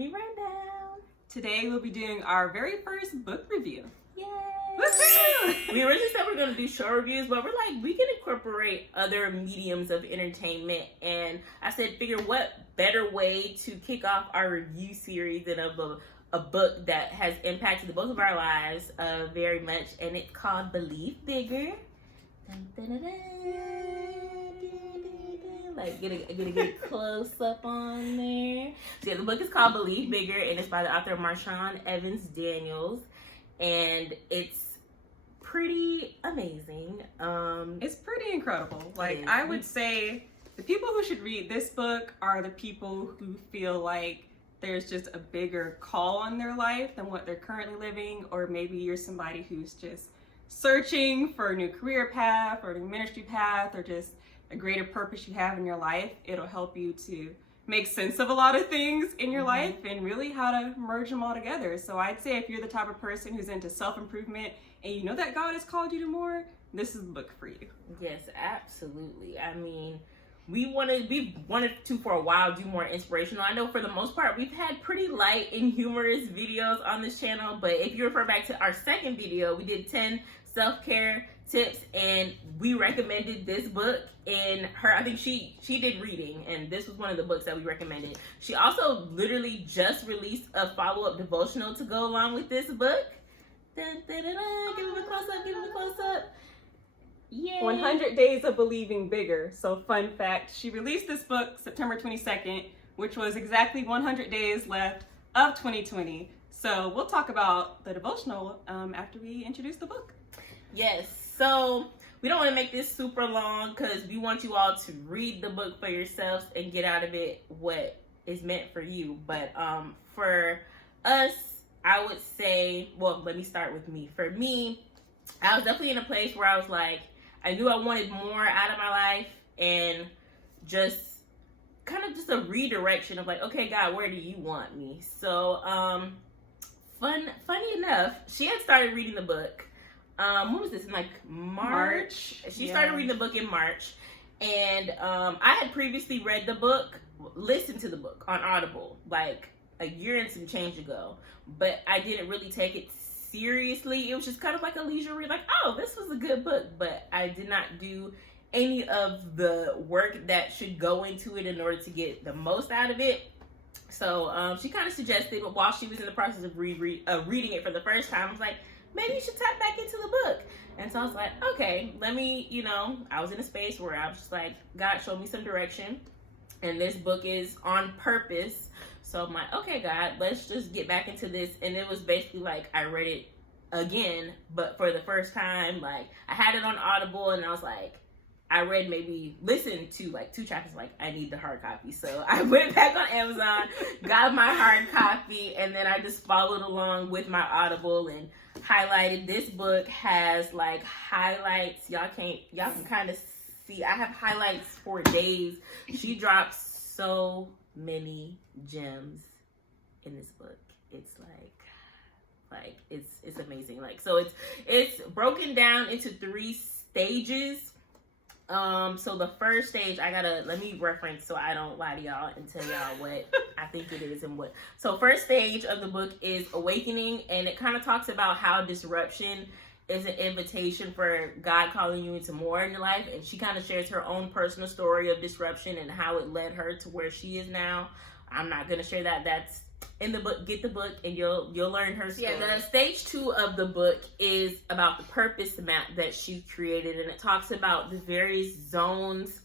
Roomie Rundown. Today we'll be doing our very first book review. Yay! Woohoo! We originally said we were going to do show reviews, but we're like, we can incorporate other mediums of entertainment. And I said, figure what better way to kick off our review series than of a book that has impacted both of our lives very much. And it's called Believe Bigger. Dun, dun, dun, dun. Like, get a good close up on there. So yeah, the book is called Believe Bigger, and it's by the author Marshawn Evans Daniels, and it's pretty amazing. It's pretty incredible. Like, I would say the people who should read this book are the people who feel like there's just a bigger call on their life than what they're currently living, or maybe you're somebody who's just searching for a new career path or a new ministry path, or just a greater purpose you have in your life. It'll help you to make sense of a lot of things in your life and really how to merge them all together. So I'd say if you're the type of person who's into self-improvement and you know that God has called you to more, this is the book for you. Yes, absolutely. I mean, we wanted to for a while do more inspirational. I know for the most part we've had pretty light and humorous videos on this channel, but if you refer back to our second video, we did 10 self-care tips, and we recommended this book. And I think she did reading, and this was one of the books that we recommended. She also literally just released a follow-up devotional to go along with this book. Dun, dun, dun, dun. Give him a close-up, give him a close-up. Yay. 100 Days of Believing Bigger. So fun fact, she released this book September 22nd, which was exactly 100 days left of 2020. So we'll talk about the devotional after we introduce the book. Yes, so we don't want to make this super long because we want you all to read the book for yourselves and get out of it what is meant for you. But for us, I would say, well, let me start with me. For me, I was definitely in a place where I was like, I knew I wanted more out of my life, and just kind of just a redirection of like, okay, God, where do you want me? So funny enough, she had started reading the book. When was this? In like March. She started reading the book in March, and I had previously read the book, listened to the book on Audible like a year and some change ago, but I didn't really take it seriously. It was just kind of like a leisure read, like, oh, this was a good book, but I did not do any of the work that should go into it in order to get the most out of it. So she kind of suggested, but while she was in the process of reading it for the first time, I was like, maybe you should tap back into the book. And so I was like, okay, let me, I was in a space where I was just like, God, show me some direction. And this book is on purpose. So I'm like, okay, God, let's just get back into this. And it was basically like, I read it again, but for the first time, like I had it on Audible, and I was like, I listened to like 2 chapters, like I need the hard copy. So I went back on Amazon, got my hard copy, and then I just followed along with my Audible and highlighted. This book has like highlights. Y'all can kind of see, I have highlights for days. She drops so many gems in this book. It's like it's amazing. Like, so it's broken down into 3 stages. So the first stage, let me reference so I don't lie to y'all and tell y'all what I think it is and what. So first stage of the book is Awakening, and it kind of talks about how disruption is an invitation for God calling you into more in your life. And she kind of shares her own personal story of disruption and how it led her to where she is now. I'm not going to share that. That's in the book. Get the book and you'll learn her story. Yeah, the stage 2 of the book is about the purpose map that she created, and it talks about the various zones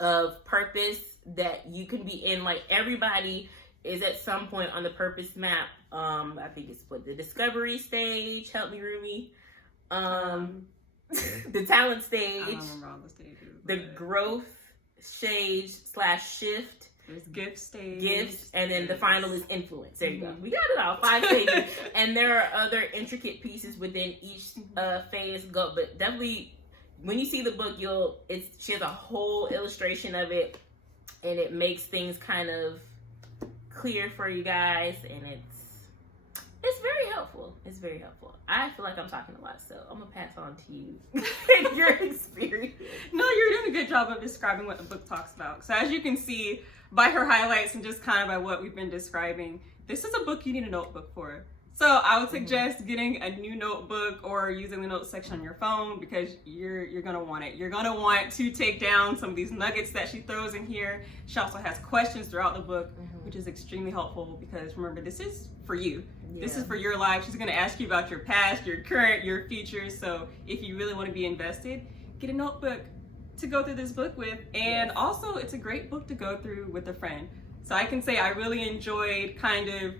of purpose that you can be in. Like, everybody is at some point on the purpose map. I think it's the discovery stage. Help me, Roomie. The talent stage. I don't remember all the stages. The growth stage / shift. There's gift gifts, and then the final is influence. There you go. We got it all, 5 stages. And there are other intricate pieces within each phase. But definitely, when you see the book, she has a whole illustration of it, and it makes things kind of clear for you guys. And It's very helpful. It's very helpful. I feel like I'm talking a lot, so I'm gonna pass on to you. It's very helpful. I feel like I'm talking a lot, so I'm gonna pass on to you and your experience. No, you're doing a good job of describing what the book talks about. So as you can see by her highlights and just kind of by what we've been describing, this is a book you need a notebook for. So I would suggest getting a new notebook or using the notes section on your phone, because you're gonna want it. You're gonna want to take down some of these nuggets that she throws in here. She also has questions throughout the book, which is extremely helpful, because remember, this is for you. Yeah. This is for your life. She's gonna ask you about your past, your current, your future. So if you really want to be invested, get a notebook to go through this book with. And also, it's a great book to go through with a friend. So I can say I really enjoyed kind of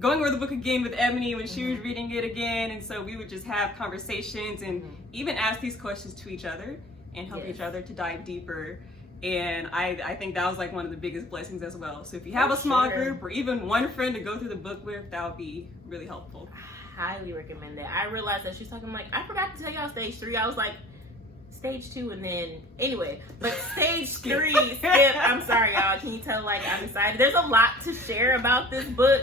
going over the book again with Ebony when she was reading it again, and so we would just have conversations and even ask these questions to each other and help each other to dive deeper. And I think that was like one of the biggest blessings as well. So if you have a small group or even one friend to go through the book with, that would be really helpful. I highly recommend that. I realized that she was talking like, I forgot to tell y'all stage 3. I was like, stage 2, and then anyway, but stage 3 skip. I'm sorry, y'all. Can you tell like I'm excited? There's a lot to share about this book.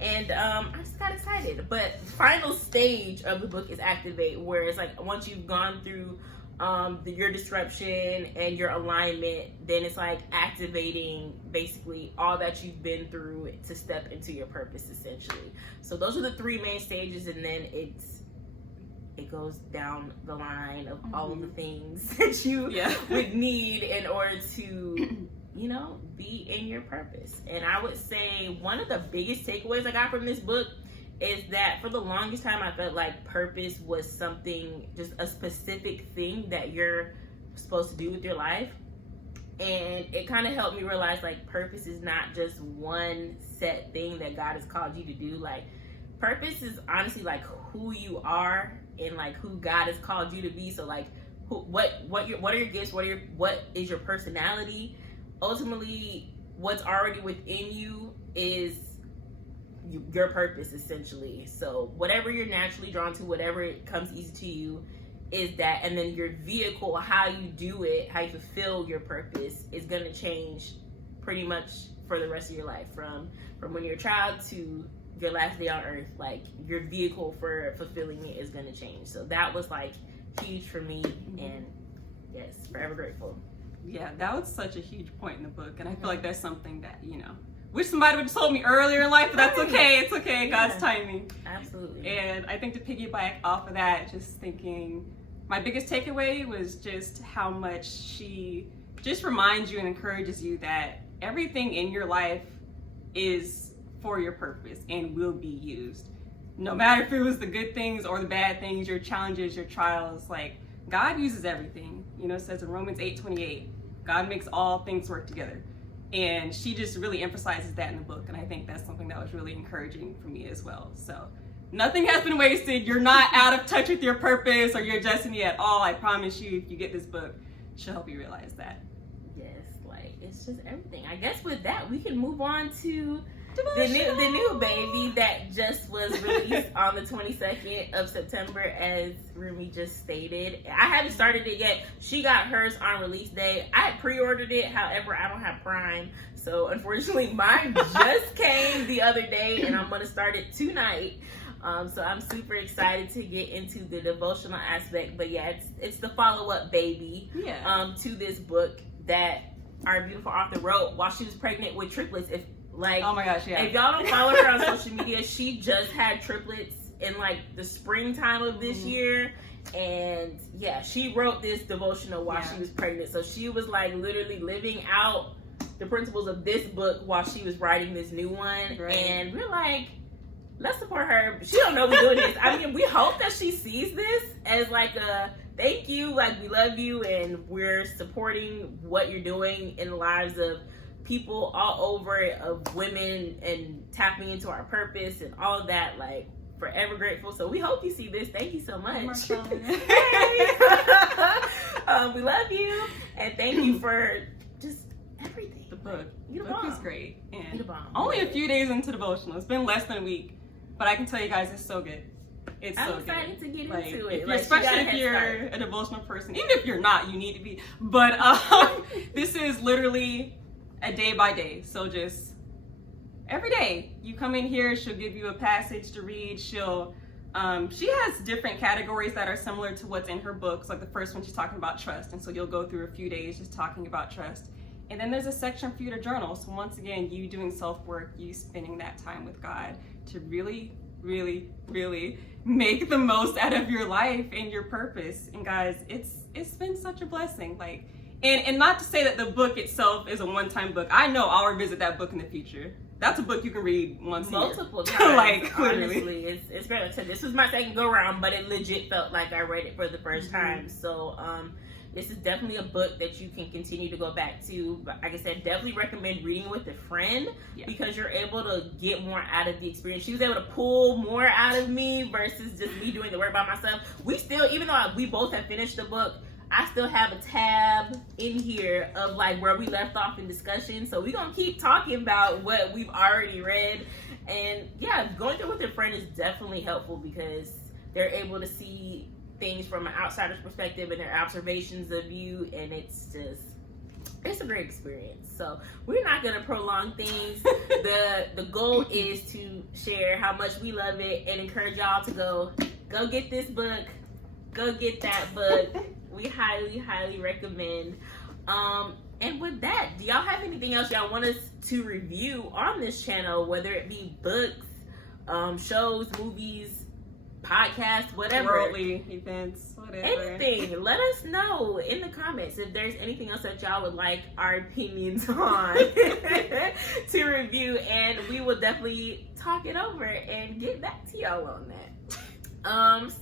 And I just got excited. But the final stage of the book is activate, where it's like once you've gone through your disruption and your alignment, then it's like activating basically all that you've been through to step into your purpose, essentially. So those are the 3 main stages, and then it goes down the line of all of the things that you would need in order to be in your purpose. And I would say one of the biggest takeaways I got from this book is that for the longest time I felt like purpose was something, just a specific thing that you're supposed to do with your life. And it kind of helped me realize like purpose is not just one set thing that God has called you to do. Like purpose is honestly like who you are and like who God has called you to be. So like what are your gifts? What is your personality? Ultimately, what's already within you is your purpose, essentially. So whatever you're naturally drawn to, whatever it comes easy to you, is that. And then your vehicle, how you do it, how you fulfill your purpose, is going to change pretty much for the rest of your life. From when you're a child to your last day on earth, like your vehicle for fulfilling it is going to change. So that was like huge for me, and yes, forever grateful. Yeah, that was such a huge point in the book, and I feel like that's something that, wish somebody would have told me earlier in life, but that's okay. It's okay. God's timing. Absolutely. And I think to piggyback off of that, just thinking, my biggest takeaway was just how much she just reminds you and encourages you that everything in your life is for your purpose and will be used. No matter if it was the good things or the bad things, your challenges, your trials, like God uses everything. It says in Romans 8:28, God makes all things work together. And she just really emphasizes that in the book. And I think that's something that was really encouraging for me as well. So nothing has been wasted. You're not out of touch with your purpose or your destiny at all. I promise you, if you get this book, she'll help you realize that. Yes, like it's just everything. I guess with that, we can move on to the new baby that just was released on the 22nd of September, as Roomie just stated. I haven't started it yet. She got hers on release day. I had pre-ordered it, however, I don't have Prime, so unfortunately mine just came the other day, and I'm going to start it tonight. So I'm super excited to get into the devotional aspect. But yeah, it's the follow-up baby to this book that our beautiful author wrote while she was pregnant with triplets. Oh my gosh, yeah. If y'all don't follow her on social media, she just had triplets in like the springtime of this year. And yeah, she wrote this devotional while she was pregnant. So she was like literally living out the principles of this book while she was writing this new one. Right. And we're like, let's support her. She don't know we're doing this. I mean, we hope that she sees this as like a thank you, like we love you and we're supporting what you're doing in the lives of people all over, of women, and tapping into our purpose and all of that. Like, forever grateful. So we hope you see this. Thank you so much. Hey. We love you and thank you for just everything. The book. The book is great. And only a few days into devotional. It's been less than a week, but I can tell you guys it's so good. I'm excited to get into it. Especially if you're a devotional person. Even if you're not, you need to be. But this is literally a day by day. So just every day you come in here, she'll give you a passage to read. She has different categories that are similar to what's in her books. Like the first one, she's talking about trust. And so you'll go through a few days just talking about trust. And then there's a section for you to journal. So once again, you doing self-work, you spending that time with God to really, really, really make the most out of your life and your purpose. And guys, it's been such a blessing. Like, and not to say that the book itself is a one-time book. I know I'll revisit that book in the future. That's a book you can read once multiple a year. times. Like, honestly, it's great. Like I said, this was my second go around, but it legit felt like I read it for the first time. So this is definitely a book that you can continue to go back to. But like I said, definitely recommend reading it with a friend because you're able to get more out of the experience. She was able to pull more out of me versus just me doing the work by myself. We still, even though we both have finished the book, I still have a tab in here of like where we left off in discussion. So we're going to keep talking about what we've already read. And yeah, going through with a friend is definitely helpful because they're able to see things from an outsider's perspective and their observations of you. And it's a great experience. So we're not going to prolong things. The goal is to share how much we love it and encourage y'all to go get this book. Go get that book. We highly, highly recommend. And with that, do y'all have anything else y'all want us to review on this channel, whether it be books, shows, movies, podcasts, whatever? Worldly events, whatever. Anything. Let us know in the comments if there's anything else that y'all would like our opinions on to review, and we will definitely talk it over and get back to y'all on that.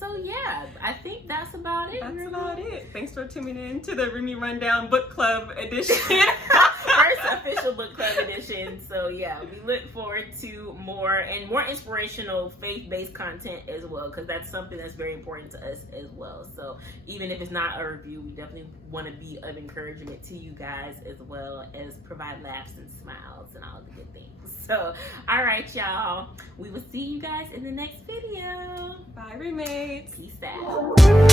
So yeah, I think that's about it. That's about it. Thanks for tuning in to the Roomie Rundown Book Club edition. First official book club edition. So yeah, we look forward to more inspirational faith-based content as well, because that's something that's very important to us as well. So even if it's not a review, we definitely want to be of encouragement to you guys as well as provide laughs and smiles and all the good things. So all right, y'all, we will see you guys in the next video. Bye, roommates. Peace out.